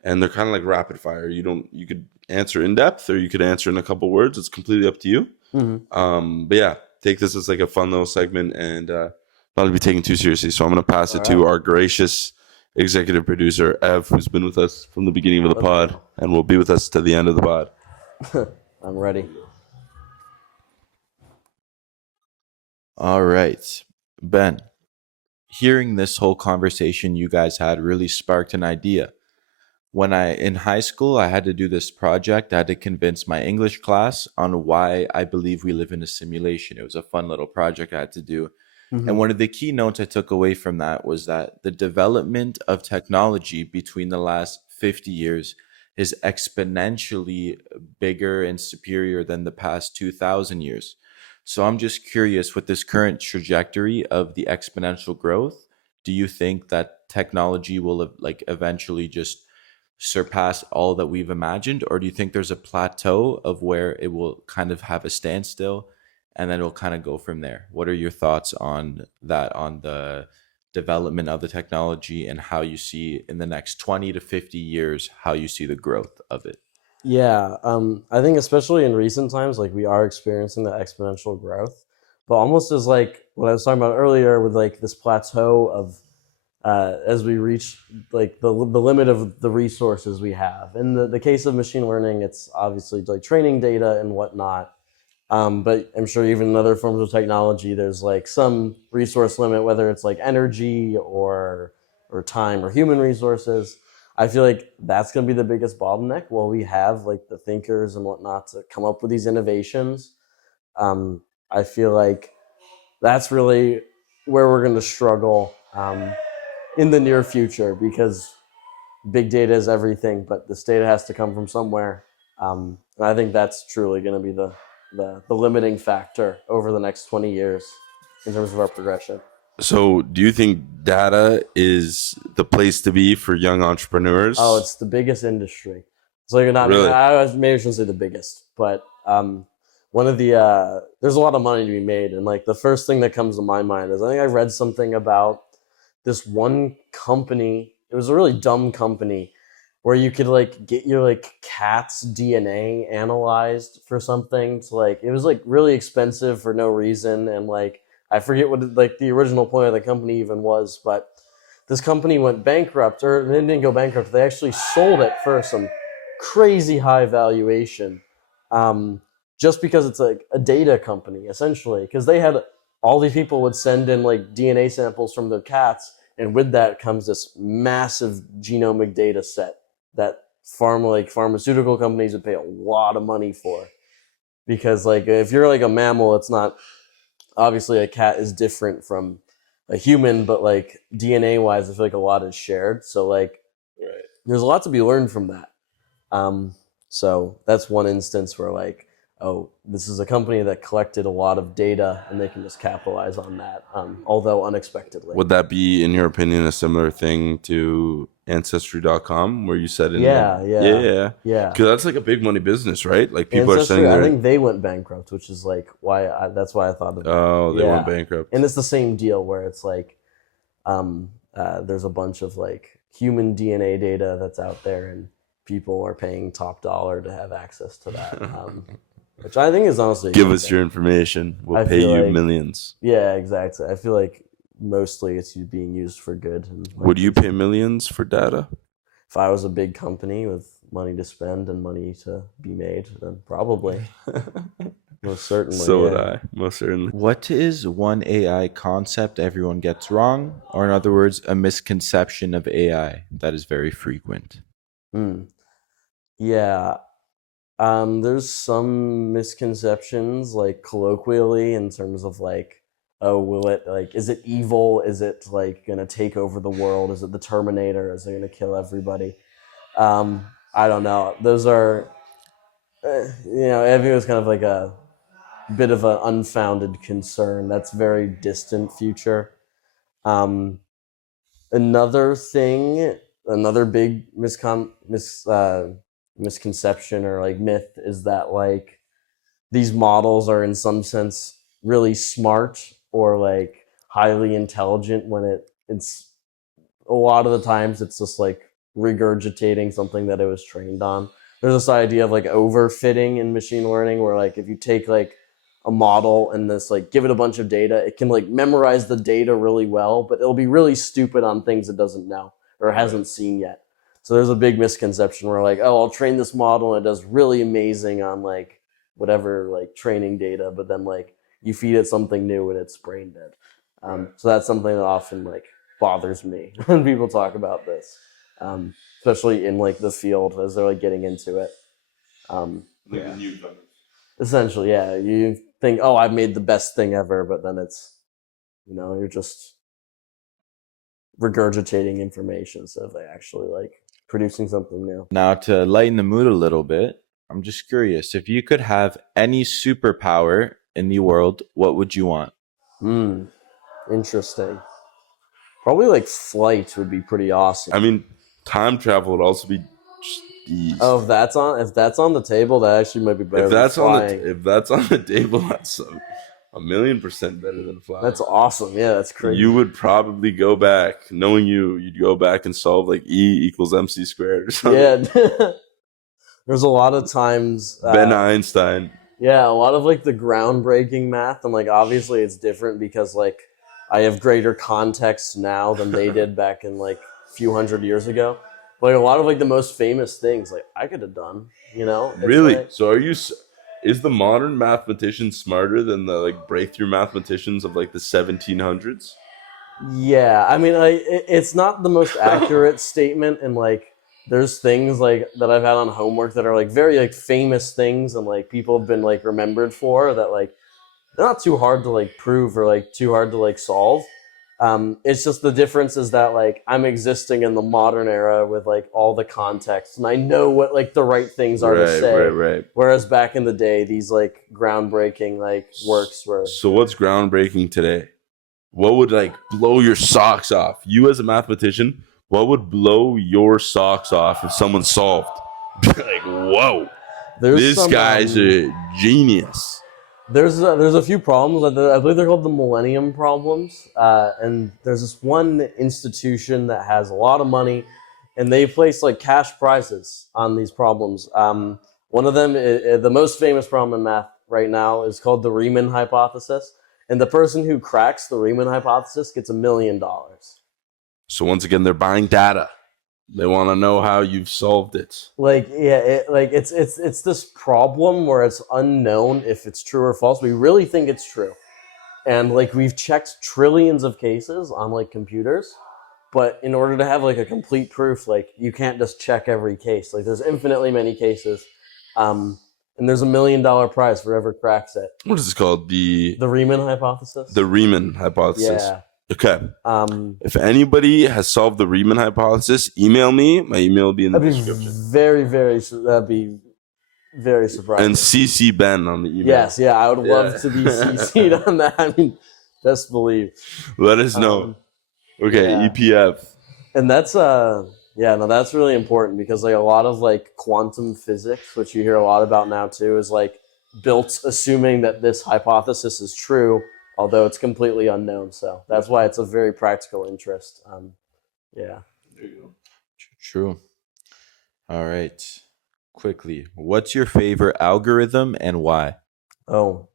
And they're kind of like rapid fire. You could answer in depth or you could answer in a couple words. It's completely up to you. Hmm. But yeah, take this as like a fun little segment and not to be taken too seriously. So I'm going to pass All it to right, our gracious executive producer, Ev, who's been with us from the beginning of the let's pod go. and will be with us to the end of the pod. I'm ready. All right. Ben, hearing this whole conversation you guys had really sparked an idea. When in high school, I had to do this project. I had to convince my English class on why I believe we live in a simulation. It was a fun little project I had to do. And Hmm. one of the key notes I took away from that was that the development of technology between the last 50 years is exponentially bigger and superior than the past 2,000 years. So I'm just curious, with this current trajectory of the exponential growth, do you think that technology will like eventually just surpass all that we've imagined, or do you think there's a plateau of where it will kind of have a standstill and then it'll kind of go from there? What are your thoughts on that, on the development of the technology and how you see in the next 20 to 50 years, how you see the growth of it? Yeah, I think especially in recent times, like we are experiencing the exponential growth, but almost as like what I was talking about earlier with like this plateau of as we reach like the limit of the resources we have. In the case of machine learning, it's obviously like training data and whatnot. But I'm sure even in other forms of technology, there's like some resource limit, whether it's like energy or or time or human resources. I feel like that's going to be the biggest bottleneck. While we have like the thinkers and whatnot to come up with these innovations, I feel like that's really where we're going to struggle in the near future, because big data is everything, but this data has to come from somewhere. And I think that's truly going to be the limiting factor over the next 20 years in terms of our progression. So, do you think data is the place to be for young entrepreneurs? Oh, it's the biggest industry. So you're not Really? maybe I shouldn't say the biggest, but one of the there's a lot of money to be made, and like the first thing that comes to my mind is I think I read something about this one company. It was a really dumb company where you could like get your like cat's DNA analyzed for something. So like it was like really expensive for no reason, and like I forget what like the original point of the company even was, but this company went bankrupt, or they didn't go bankrupt. They actually sold it for some crazy high valuation, just because it's like a data company essentially. Because they had all these people would send in like DNA samples from their cats, and with that comes this massive genomic data set that pharmaceutical companies would pay a lot of money for. Because like if you're like a mammal, it's not obviously a cat is different from a human, but like DNA wise, I feel like a lot is shared. So like there's a lot to be learned from that. So that's one instance where like, oh, this is a company that collected a lot of data and they can just capitalize on that, although unexpectedly. Would that be, in your opinion, a similar thing to Ancestry.com, where you said in Yeah. because that's like a big money business, right? Like people are saying I think they went bankrupt, which is like that's why I thought of that. Oh, they went bankrupt. And it's the same deal where it's like there's a bunch of like human DNA data that's out there, and people are paying top dollar to have access to that, which I think is honestly give us your information. We'll pay you like, millions. Yeah, exactly. I feel like mostly it's being used for good. And like, would you pay millions for data? If I was a big company with money to spend and money to be made, then probably. Most certainly. So would I. Most certainly. What is one AI concept everyone gets wrong? Or in other words, a misconception of AI that is very frequent? Yeah. There's some misconceptions, like colloquially, in terms of like, oh, is it evil? Is it like gonna take over the world? Is it the Terminator? Is it gonna kill everybody? I don't know. Those are, I think it was kind of like a bit of an unfounded concern. That's very distant future. Another big misconception or like myth is that like these models are in some sense really smart or like highly intelligent, when it's a lot of the times it's just like regurgitating something that it was trained on. There's this idea of like overfitting in machine learning, where like if you take like a model and this like give it a bunch of data, it can like memorize the data really well, but it'll be really stupid on things it doesn't know or hasn't seen yet. So there's a big misconception where like, oh, I'll train this model and it does really amazing on like whatever like training data, but then like you feed it something new and it's brain dead. So that's something that often like bothers me when people talk about this, especially in like the field as they're like getting into it. Essentially, yeah. You think, oh, I've made the best thing ever, but then it's, you're just regurgitating information instead of actually like producing something new. Now, to lighten the mood a little bit, I'm just curious, if you could have any superpower in the world, what would you want? Interesting. Probably like flight would be pretty awesome. I mean, time travel would also be just easy. Oh, if that's on the table, that actually might be better. If that's on the table, that's 1,000,000% better than flying. That's awesome. Yeah, that's crazy. You would probably go back, knowing you'd go back and solve like E=mc² or something. Yeah. There's a lot of times Ben Einstein. Yeah, a lot of like the groundbreaking math, and like obviously it's different because like I have greater context now than they did back in like a few hundred years ago. But like a lot of like the most famous things like I could have done, It's really? Like, so is the modern mathematician smarter than the like breakthrough mathematicians of like the 1700s? Yeah, I mean, like it's not the most accurate statement, and like there's things like that I've had on homework that are like very like famous things, and like people have been like remembered for that. Like they're not too hard to like prove or like too hard to like solve. It's just the difference is that like I'm existing in the modern era with like all the context, and I know what like the right things are to Right, say. right. Whereas back in the day, these like groundbreaking like works were. So what's groundbreaking today? What would like blow your socks off? You as a mathematician, what would blow your socks off if someone solved? Like, whoa, There's this some. guy's a genius. There's a few problems. I believe they're called the Millennium Problems. And there's this one institution that has a lot of money, and they place like cash prizes on these problems. One of them, the most famous problem in math right now, is called the Riemann hypothesis. And the person who cracks the Riemann hypothesis gets $1 million. So once again, they're buying data. They want to know how you've solved it. Like yeah, it's this problem where it's unknown if it's true or false. We really think it's true, and like we've checked trillions of cases on like computers, but in order to have like a complete proof, like you can't just check every case. Like there's infinitely many cases, and there's $1 million prize for whoever cracks it. What is this called? The Riemann hypothesis. The Riemann hypothesis. Yeah. Okay. If anybody has solved the Riemann hypothesis, email me. My email will be in the description. That'd be very surprising. And CC Ben on the email. Yes, yeah, I would love to be CC'd on that. I mean, best believe. Let us know. Okay, yeah. EPF. And that's that's really important because like a lot of like quantum physics, which you hear a lot about now too, is like built assuming that this hypothesis is true, although it's completely unknown. So that's why it's a very practical interest. Yeah. There you go. True. All right. Quickly, what's your favorite algorithm and why? Oh,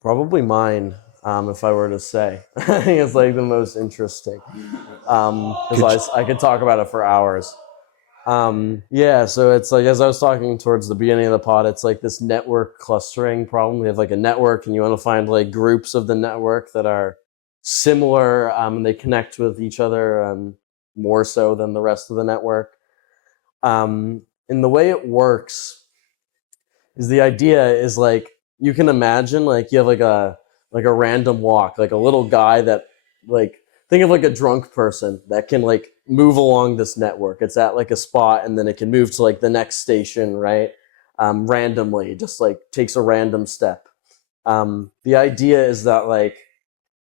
probably mine. If I were to say, I think it's like the most interesting. Because I could talk about it for hours. Yeah, so it's like as I was talking towards the beginning of the pod, it's like this network clustering problem. We have like a network, and you want to find like groups of the network that are similar, and they connect with each other more so than the rest of the network. And the way it works is the idea is like you can imagine like you have like a random walk, like a little guy that like think of like a drunk person that can like move along this network. It's at like a spot and then it can move to like the next station, right? Randomly, just like takes a random step. The idea is that like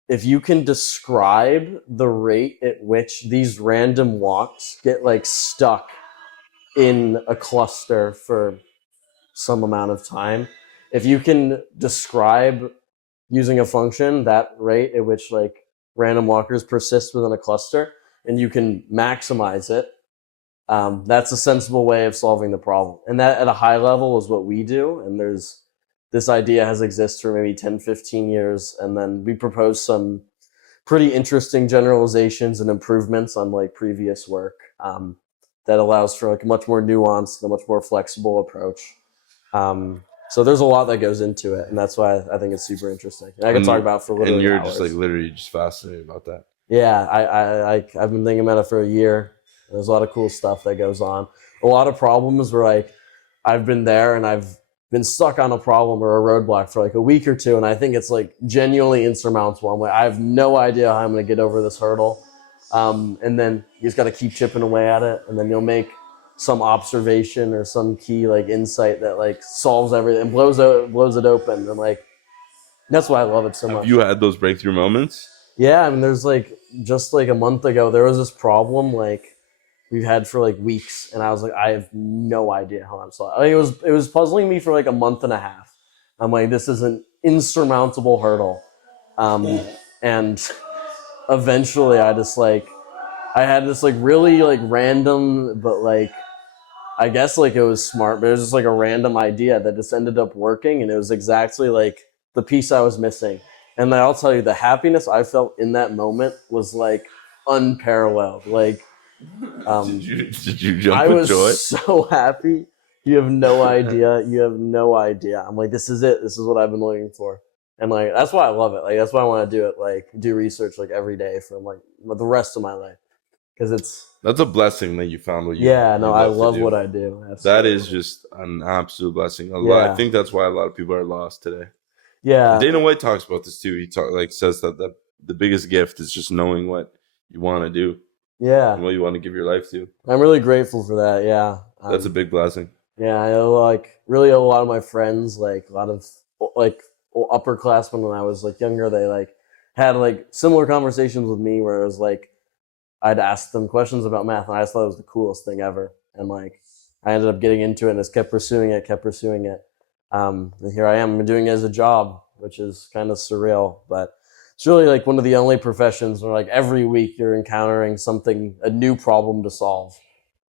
if you can describe the rate at which these random walks get like stuck in a cluster for some amount of time, if you can describe using a function that rate at which like random walkers persist within a cluster, and you can maximize it, that's a sensible way of solving the problem. And that at a high level is what we do. And there's this idea has existed for maybe 10, 15 years. And then we propose some pretty interesting generalizations and improvements on like previous work that allows for like a much more nuanced and a much more flexible approach. So there's a lot that goes into it, and that's why I think it's super interesting. And I can talk about it for literally And you're hours. just like literally just fascinated about that. Yeah, I've been thinking about it for a year. There's a lot of cool stuff that goes on. A lot of problems where like I've been there and I've been stuck on a problem or a roadblock for like a week or two, and I think it's like genuinely insurmountable. I'm like, I have no idea how I'm going to get over this hurdle. And then you just got to keep chipping away at it, and then you'll make some observation or some key like insight that like solves everything and blows it open. And like that's why I love it so much. Have you had those breakthrough moments? Yeah, I mean, there's like just like a month ago, there was this problem like we've had for like weeks, and I was like, I have no idea how I'm solving. I mean, it was puzzling me for like a month and a half. I'm like, this is an insurmountable hurdle, and eventually, I had this like really like random, but like I guess like it was smart, but it was just like a random idea that just ended up working, and it was exactly like the piece I was missing. And I'll tell you, the happiness I felt in that moment was like unparalleled. Like, Did you jump I with was joy? so happy. You have no idea. I'm like, this is it. This is what I've been looking for. And like that's why I love it. Like that's why I want to do it. Like do research like every day for like the rest of my life because it's That's a blessing that you found what yeah. you No, I love to love do. what I do. That Absolutely. is just an absolute blessing. I Yeah. think that's why a lot of people are lost today. Yeah. Dana White talks about this too. He says that the biggest gift is just knowing what you want to do Yeah. and what you want to give your life to. I'm really grateful for that. Yeah. That's a big blessing. Yeah, I know, like really a lot of my friends, like a lot of like upperclassmen when I was like younger, they like had like similar conversations with me where it was like I'd ask them questions about math and I just thought it was the coolest thing ever. And like I ended up getting into it and just kept pursuing it. And here I am doing it as a job, which is kind of surreal, but it's really like one of the only professions where like every week you're encountering a new problem to solve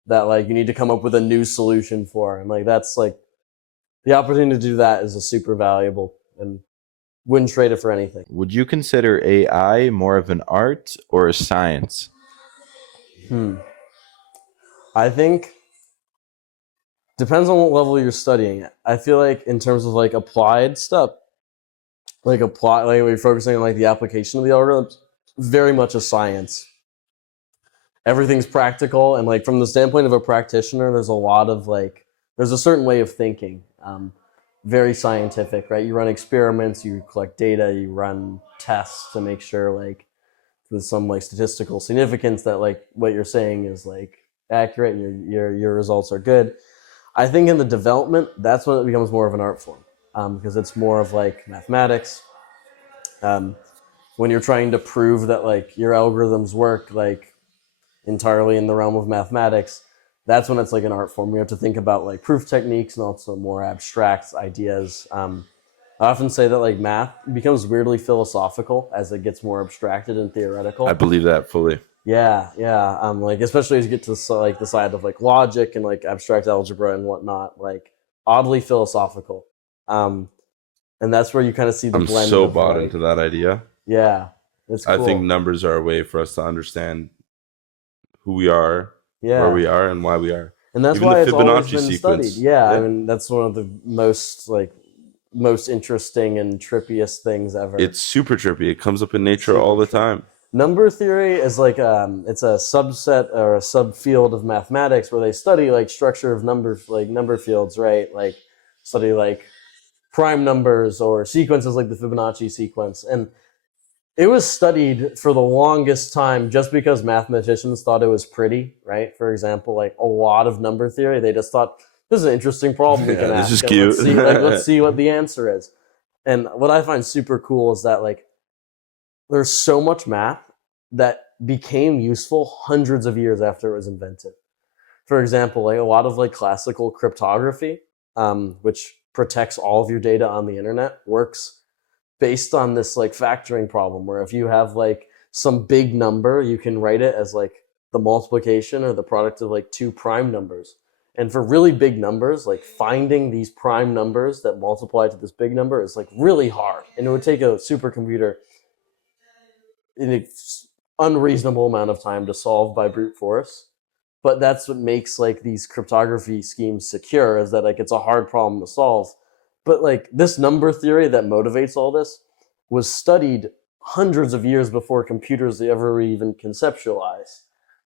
that like you need to come up with a new solution for. And like that's like the opportunity to do that is a super valuable and wouldn't trade it for anything. Would you consider AI more of an art or a science? I think depends on what level you're studying it. I feel like in terms of like applied stuff, like we're focusing on like the application of the algorithms, very much a science. Everything's practical, and like from the standpoint of a practitioner, there's a certain way of thinking, very scientific, right? You run experiments, you collect data, you run tests to make sure like with some like statistical significance that like what you're saying is like accurate and your results are good. I think in the development, that's when it becomes more of an art form, because it's more of like mathematics. When you're trying to prove that like your algorithms work like entirely in the realm of mathematics, that's when it's like an art form. We have to think about like proof techniques and also more abstract ideas. I often say that like math becomes weirdly philosophical as it gets more abstracted and theoretical. I believe that fully. Yeah. Like especially as you get to like the side of like logic and like abstract algebra and whatnot, like oddly philosophical. And that's where you kind of see the I'm blend. so of, bought like, into that idea. Yeah, it's cool. I think numbers are a way for us to understand who we are, Yeah, where we are, and why we are. and that's Even why the it's always Fibonacci been sequence. studied. Yeah, I mean that's one of the most interesting and trippiest things ever. It's super trippy. It comes up in nature all the time. Number theory is like it's a subset or a subfield of mathematics where they study like structure of numbers, like number fields, right? Like study like prime numbers or sequences like the Fibonacci sequence. And it was studied for the longest time just because mathematicians thought it was pretty, right? For example, like a lot of number theory, they just thought this is an interesting problem we can ask. This is cute. Let's see what the answer is. And what I find super cool is that like there's so much math that became useful hundreds of years after it was invented. For example, like a lot of like classical cryptography, which protects all of your data on the internet, works based on this like factoring problem where if you have like some big number, you can write it as like the multiplication or the product of like two prime numbers. And for really big numbers, like finding these prime numbers that multiply to this big number is like really hard. And it would take a supercomputer an unreasonable amount of time to solve by brute force. But that's what makes like these cryptography schemes secure, is that like it's a hard problem to solve. But like this number theory that motivates all this was studied hundreds of years before computers ever even conceptualized,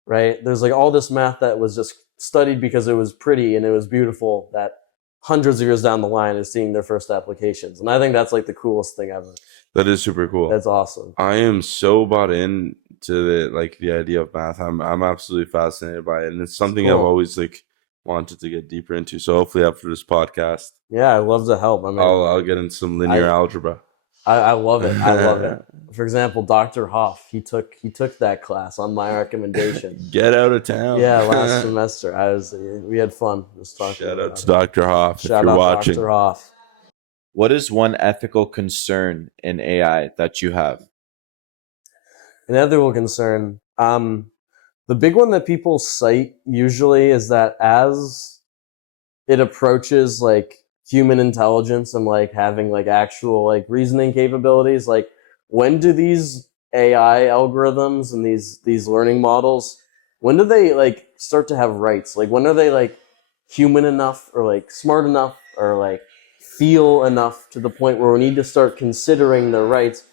right? There's like all this math that was just studied because it was pretty and it was beautiful that hundreds of years down the line is seeing their first applications. And I think that's like the coolest thing ever. That is super cool. That's awesome. I am so bought in to the idea of math. I'm absolutely fascinated by it, and it's something cool. I've always like wanted to get deeper into. So hopefully after this podcast, yeah, I'd love to help. I mean, I'll get into some linear algebra. I love it. I love it. For example, Dr. Hoff, he took that class on my recommendation. Get out of town. Yeah, last semester. We had fun just talking. Shout out to Dr. Hoff if you're watching. Dr. Hoff. What is one ethical concern in AI that you have? An ethical concern. The big one that people cite usually is that as it approaches like human intelligence and like having like actual like reasoning capabilities, like when do these AI algorithms and these learning models, when do they like start to have rights? Like when are they like human enough or like smart enough or like feel enough to the point where we need to start considering their rights,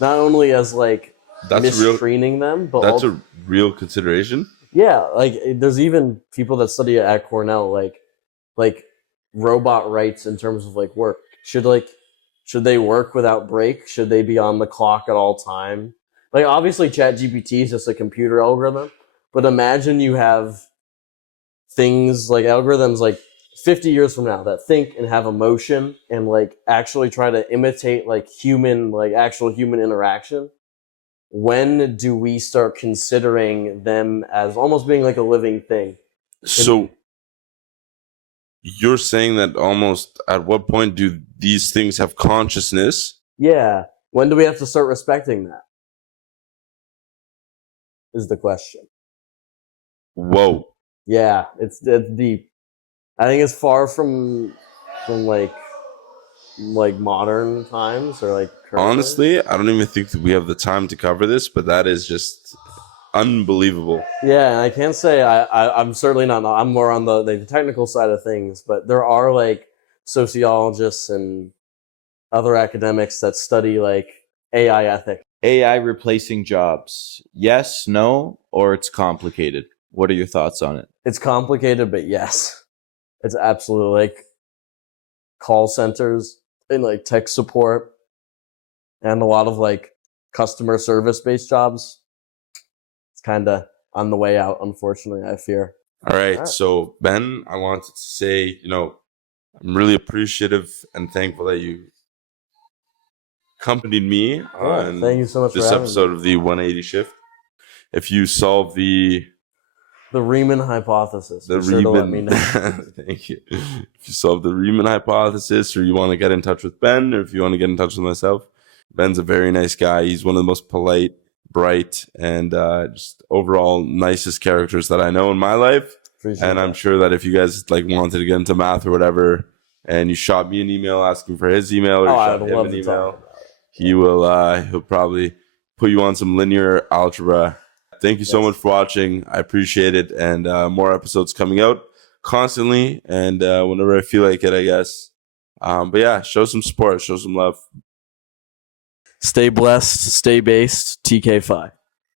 not only as like That's real. mistreating them, but That's also, a real consideration. yeah, like there's even people that study at Cornell, like robot rights in terms of like work. Should they work without break? Should they be on the clock at all time? Like obviously ChatGPT is just a computer algorithm, but imagine you have things like algorithms like 50 years from now that think and have emotion and like actually try to imitate like actual human interaction. When do we start considering them as almost being like a living thing? So you're saying that almost at what point do these things have consciousness? Yeah. When do we have to start respecting that? Is the question. Whoa. Yeah, it's deep. I think it's far from like modern times or like currently. Honestly, I don't even think that we have the time to cover this, but that is just unbelievable. Yeah, and I can't say I'm certainly not. I'm more on the technical side of things, but there are like sociologists and other academics that study like AI ethics. AI replacing jobs. Yes, no, or it's complicated. What are your thoughts on it? It's complicated, but yes, it's absolutely like call centers and like tech support and a lot of like customer service based jobs. It's kind of on the way out, unfortunately, I fear. All right. So, Ben, I wanted to say, I'm really appreciative and thankful that you accompanied me on thank you so much this for having episode me. of the 180 Shift. If you solve the Riemann hypothesis, the be sure to let me Riemann, know. thank you. If you solve the Riemann hypothesis, or you want to get in touch with Ben, or if you want to get in touch with myself, Ben's a very nice guy. He's one of the most polite, bright, and just overall nicest characters that I know in my life. Appreciate and I'm that. sure that if you guys like wanted to get into math or whatever, and you shot me an email asking for his email, or you I'd shot him love an to email, talk about it. he'll probably put you on some linear algebra. Thank you so much for watching. I appreciate it. And more episodes coming out constantly and whenever I feel like it, I guess. But yeah, show some support, show some love. Stay blessed, stay based, TK5.